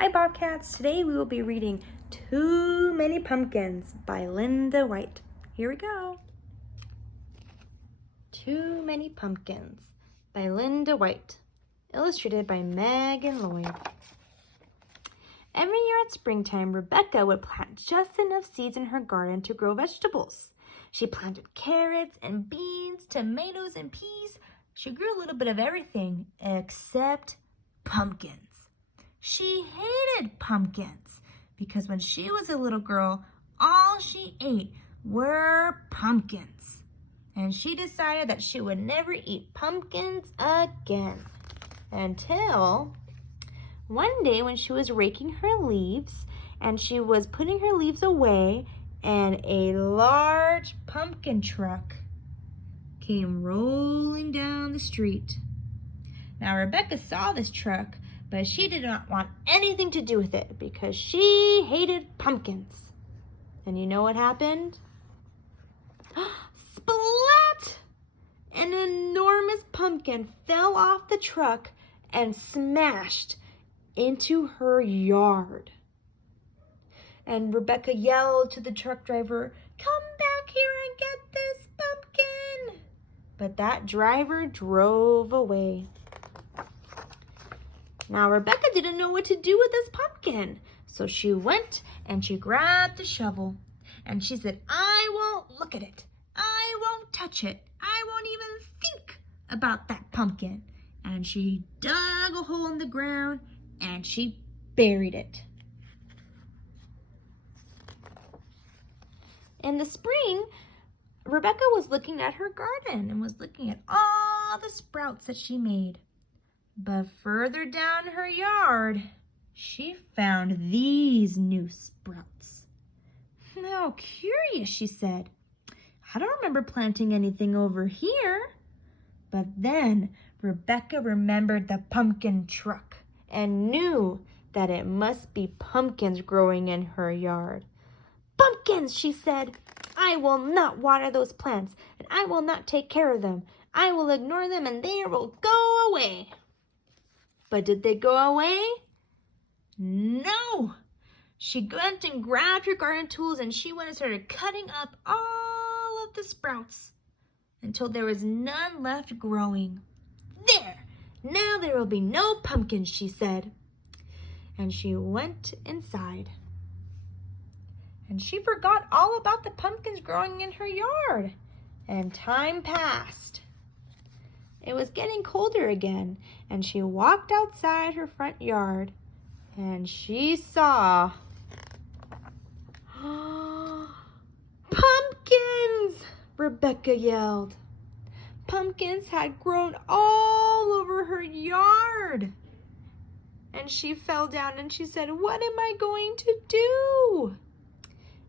Hi Bobcats! Today we will be reading Too Many Pumpkins by Linda White. Here we go. Too Many Pumpkins by Linda White. Illustrated by Megan Lloyd. Every year at springtime, Rebecca would plant just enough seeds in her garden to grow vegetables. She planted carrots and beans, tomatoes and peas. She grew a little bit of everything except pumpkins. She hated pumpkins because when she was a little girl, all she ate were pumpkins. And she decided that she would never eat pumpkins again until one day when she was raking her leaves and she was putting her leaves away, and a large pumpkin truck came rolling down the street. Now Rebecca saw this truck, but she did not want anything to do with it because she hated pumpkins. And you know what happened? Splat! An enormous pumpkin fell off the truck and smashed into her yard. And Rebecca yelled to the truck driver, "Come back here and get this pumpkin!" But that driver drove away. Now Rebecca didn't know what to do with this pumpkin, so she went and she grabbed the shovel and she said, "I won't look at it. I won't touch it. I won't even think about that pumpkin." And she dug a hole in the ground and she buried it. In the spring, Rebecca was looking at her garden and was looking at all the sprouts that she made. But further down her yard, she found these new sprouts. "How curious," she said. "I don't remember planting anything over here." But then Rebecca remembered the pumpkin truck and knew that it must be pumpkins growing in her yard. "Pumpkins," she said. "I will not water those plants, and I will not take care of them. I will ignore them, and they will go away." But did they go away? No! She went and grabbed her garden tools and she went and started cutting up all of the sprouts until there was none left growing. "There! Now there will be no pumpkins," she said. And she went inside. And she forgot all about the pumpkins growing in her yard. And time passed. It was getting colder again, and she walked outside her front yard, and she saw pumpkins! Rebecca yelled. Pumpkins had grown all over her yard. And she fell down and she said, "What am I going to do?"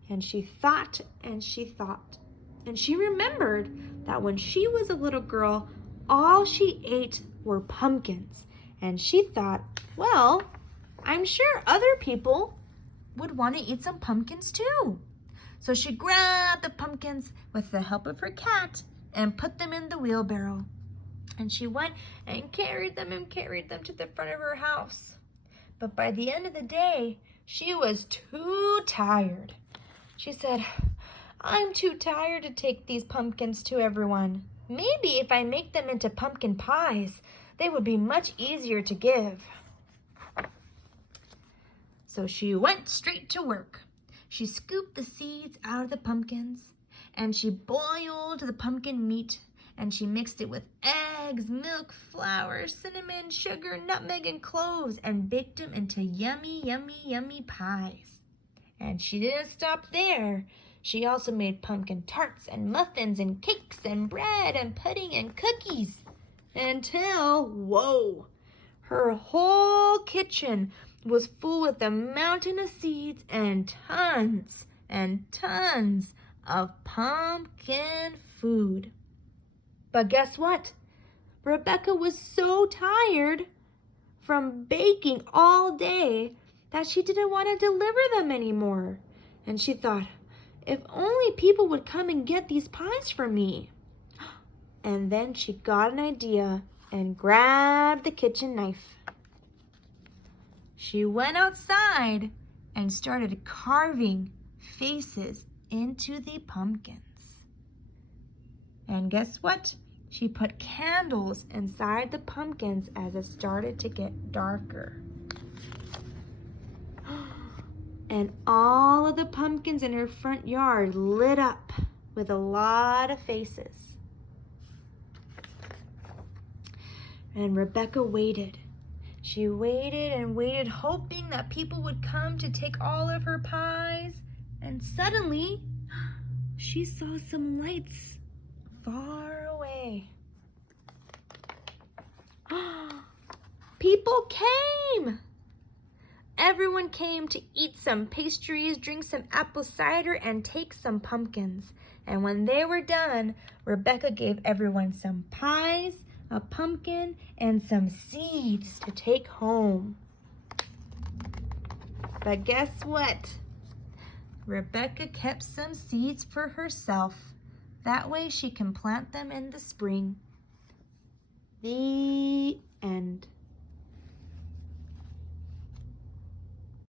And she thought and she thought, and she remembered that when she was a little girl, all she ate were pumpkins. And she thought, well, I'm sure other people would want to eat some pumpkins too. So she grabbed the pumpkins with the help of her cat and put them in the wheelbarrow. And she went and carried them to the front of her house. But by the end of the day, she was too tired. She said, "I'm too tired to take these pumpkins to everyone. Maybe if I make them into pumpkin pies, they would be much easier to give." So she went straight to work. She scooped the seeds out of the pumpkins, and she boiled the pumpkin meat, and she mixed it with eggs, milk, flour, cinnamon, sugar, nutmeg, and cloves, and baked them into yummy, yummy, yummy pies. And she didn't stop there. She also made pumpkin tarts and muffins and cakes and bread and pudding and cookies until, whoa, her whole kitchen was full with a mountain of seeds and tons of pumpkin food. But guess what? Rebecca was so tired from baking all day that she didn't want to deliver them anymore. And she thought, if only people would come and get these pies for me. And then she got an idea and grabbed the kitchen knife. she went outside and started carving faces into the pumpkins. And guess what? She put candles inside the pumpkins as it started to get darker. And all of the pumpkins in her front yard lit up with a lot of faces. And Rebecca waited. She waited and waited, hoping that people would come to take all of her pies. And suddenly, she saw some lights far away. People came! Everyone came to eat some pastries, drink some apple cider, and take some pumpkins. And when they were done, Rebecca gave everyone some pies, a pumpkin, and some seeds to take home. But guess what? Rebecca kept some seeds for herself. That way she can plant them in the spring. The